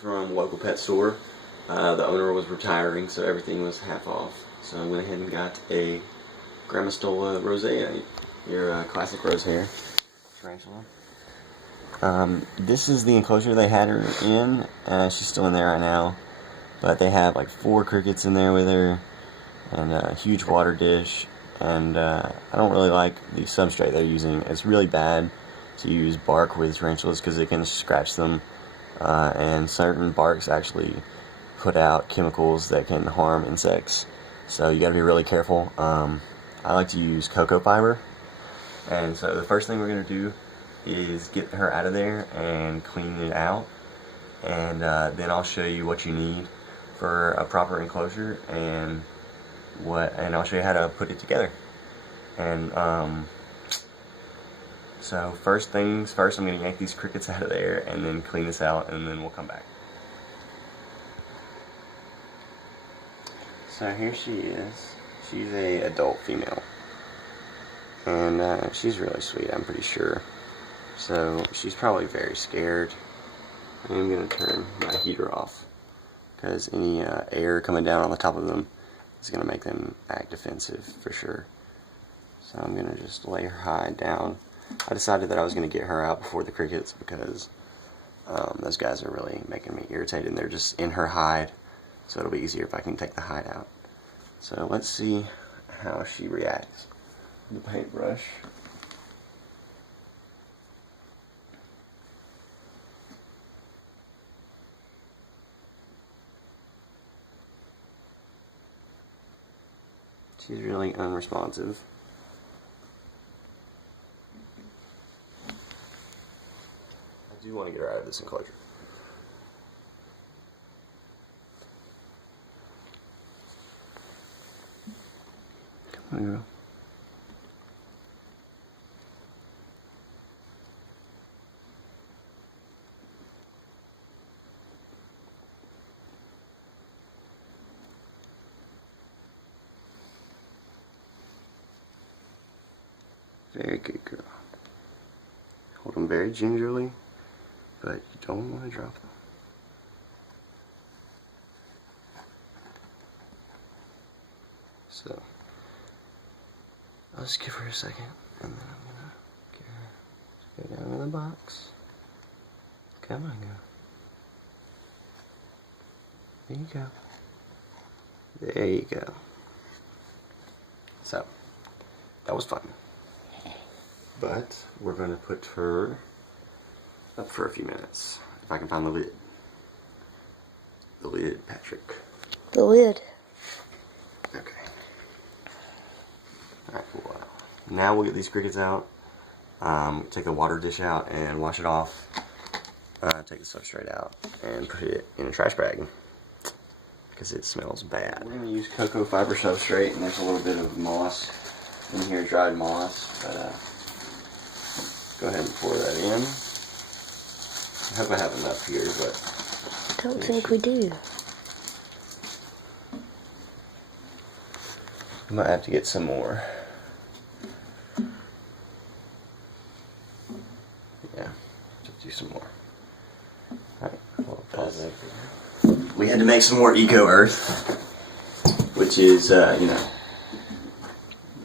From a local pet store. The owner was retiring, so everything was half off. So I went ahead and got a Grammostola Rosea, your classic rose hair tarantula. This is the enclosure they had her in. She's still in there right now, but they have like 4 crickets in there with her, and a huge water dish. And I don't really like the substrate they're using. It's really bad to use bark with tarantulas because it can scratch them, and certain barks actually put out chemicals that can harm insects. So you got to be really careful. I like to use cocoa fiber, and so the first thing we're going to do is get her out of there and clean it out, and then I'll show you what you need for a proper enclosure, and I'll show you how to put it together. And so first things first, I'm going to yank these crickets out of there and then clean this out, and then we'll come back. So here she is. She's a adult female, and she's really sweet, I'm pretty sure. So she's probably very scared. I'm going to turn my heater off because any air coming down on the top of them is going to make them act defensive for sure. So I'm going to just lay her hide down. I decided that I was going to get her out before the crickets because those guys are really making me irritated, and they're just in her hide, so it'll be easier if I can take the hide out. So let's see how she reacts. The paintbrush. She's really unresponsive. I do want to get her out of this enclosure. Come on, girl. Very good, girl. Hold them very gingerly, but you don't want to drop them. So, I'll just give her a second, and then I'm gonna get her. Go down in the box. Come on, girl. There you go. There you go. So, that was fun. But we're going to put her up for a few minutes. If I can find the lid. The lid, Patrick. The lid. Okay. Alright, cool. Now we'll get these crickets out. Take the water dish out and wash it off. Take the substrate out and put it in a trash bag because it smells bad. We're going to use cocoa fiber substrate, and there's a little bit of moss in here, dried moss, but go ahead and pour that in. I hope I have enough here, but I don't think we do. I might have to get some more. Yeah, just do some more. Alright, we'll pause that for now. We had to make some more eco earth, which is, you know,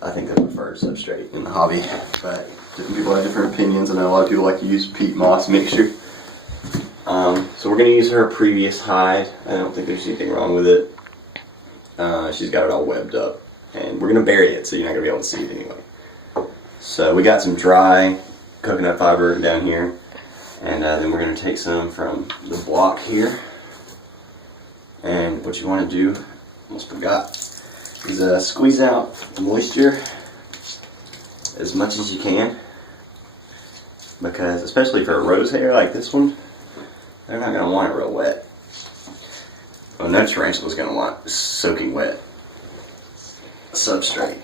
I think the preferred substrate in the hobby, but different people have different opinions. I know a lot of people like to use peat moss mixture. So we're going to use her previous hide. I don't think there's anything wrong with it. She's got it all webbed up, and we're going to bury it so you're not going to be able to see it anyway. So we got some dry coconut fiber down here, and then we're going to take some from the block here. And what you want to do, almost forgot, is squeeze out the moisture as much as you can, because especially for a rose hair like this one, they're not going to want it real wet. Well, no tarantula is going to want soaking wet substrate.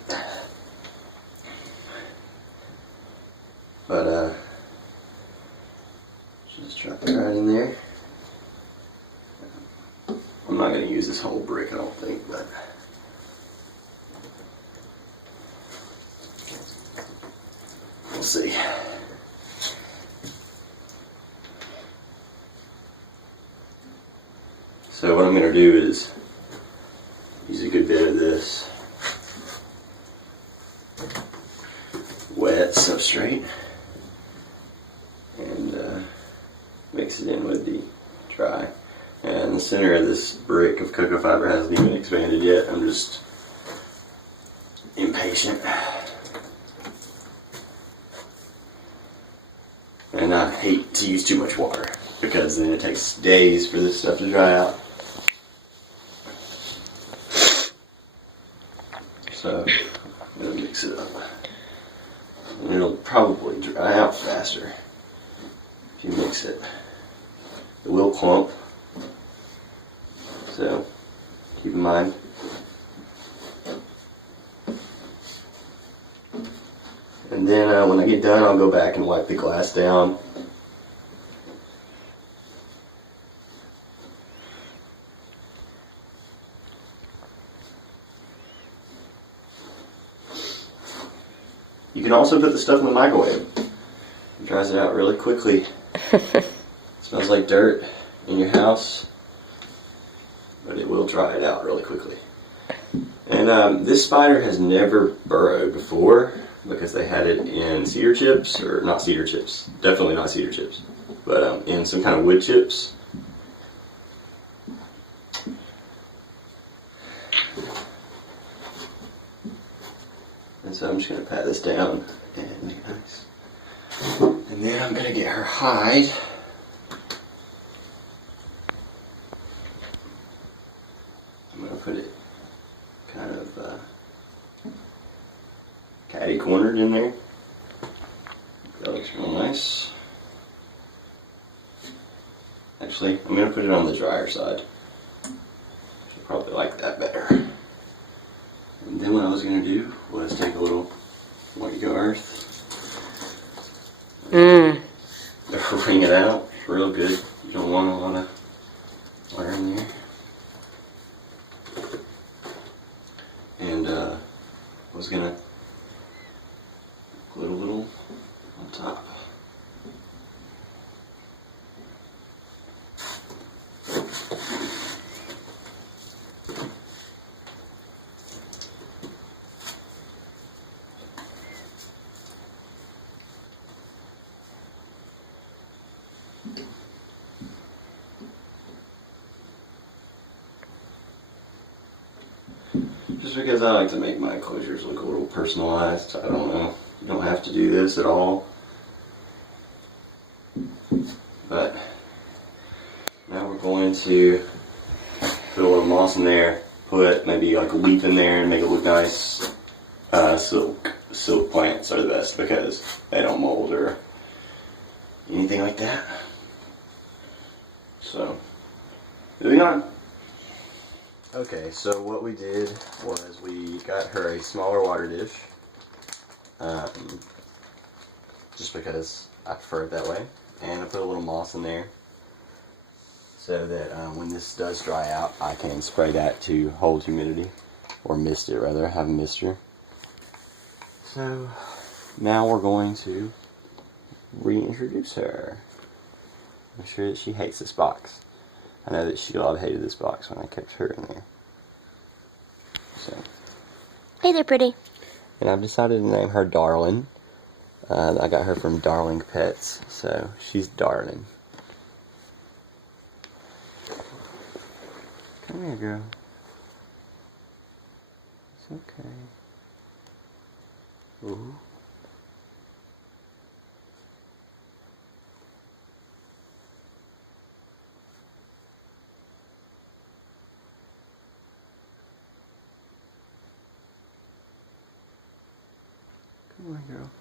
But just drop it right in there. I'm not going to use this whole brick, I don't think, but we'll see. So what I'm going to do is use a good bit of this wet substrate and mix it in with the dry. And the center of this brick of cocoa fiber hasn't even expanded yet. I'm just impatient. And I hate to use too much water because then it takes days for this stuff to dry out. So I'm going to mix it up. And it'll probably dry out faster if you mix it. It will clump. So keep in mind. And then when I get done, I'll go back and wipe the glass down. You can also put the stuff in the microwave. It dries it out really quickly. Smells like dirt in your house, but it will dry it out really quickly. And this spider has never burrowed before because they had it in cedar chips, or not cedar chips, definitely not cedar chips, but in some kind of wood chips. And so I'm just going to pat this down and make it nice. And then I'm going to get her hide. I'm going to put it kind of catty cornered in there. That looks real nice. Actually, I'm going to put it on the drier side. She'll probably like that better. And then what I was going to do was take a little white earth, wring it out real good. You don't want a lot of water in there. And I was going to put a little on top. Just because I like to make my enclosures look a little personalized. I don't know. You don't have to do this at all. But now we're going to put a little moss in there, put maybe like a leaf in there and make it look nice. Silk plants are the best because they don't mold or anything like that. So, moving on. Okay, so what we did was we got her a smaller water dish, just because I prefer it that way, and I put a little moss in there so that when this does dry out, I can spray that to hold humidity, or mist it rather, have a mister. So now we're going to reintroduce her. I'm sure that she hates this box. I know that Sheila hated this box when I kept her in there. So. Hey there, pretty. And I've decided to name her Darling. I got her from Darling Pets, so she's Darling. Come here, girl. It's okay. Ooh. Come on, girl.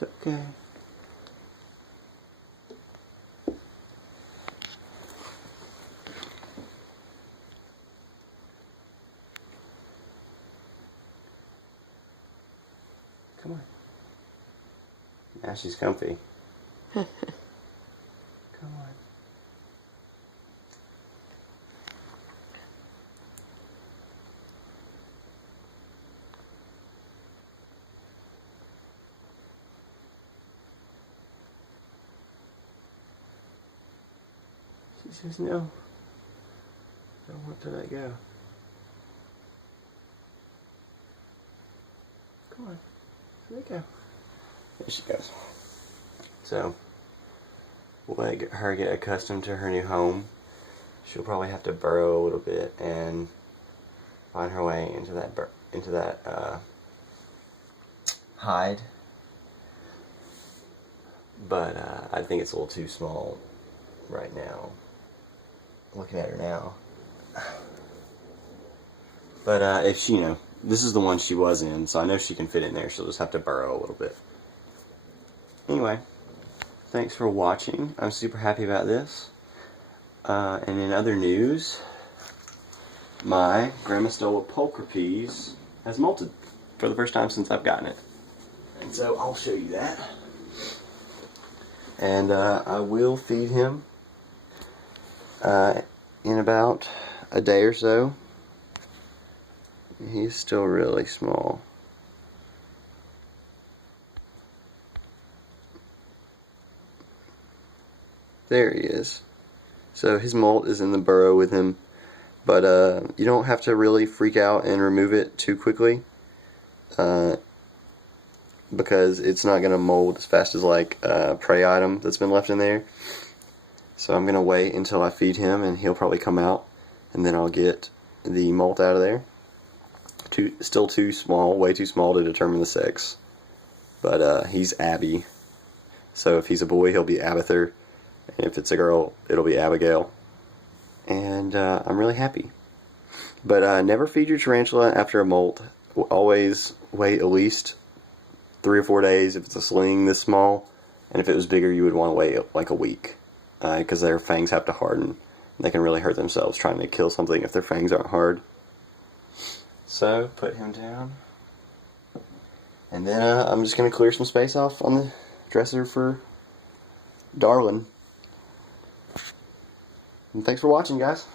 It's okay. Come on. Now she's comfy. Come on. She says no. Don't want to let go. Come on. There you go. There she goes. So, we'll let her get accustomed to her new home. She'll probably have to burrow a little bit and find her way into that hide. But I think it's a little too small right now. Looking at her now. But if she, this is the one she was in, so I know she can fit in there. She'll just have to burrow a little bit. Anyway, thanks for watching. I'm super happy about this. And in other news, my Grammostola pulchripes has molted for the first time since I've gotten it. And so I'll show you that. And I will feed him in about a day or so. He's still really small. There he is. So his molt is in the burrow with him, but you don't have to really freak out and remove it too quickly, because it's not going to mold as fast as like a prey item that's been left in there. So I'm going to wait until I feed him and he'll probably come out, and then I'll get the molt out of there. Still too small, way too small to determine the sex, but he's Abby. So if he's a boy, he'll be Abather. And if it's a girl, it'll be Abigail. And I'm really happy. But never feed your tarantula after a molt. Always wait at least 3 or 4 days if it's a sling this small. And if it was bigger, you would want to wait like a week. Because their fangs have to harden. They can really hurt themselves trying to kill something if their fangs aren't hard. So, put him down. And then I'm just going to clear some space off on the dresser for Darwin. And thanks for watching, guys.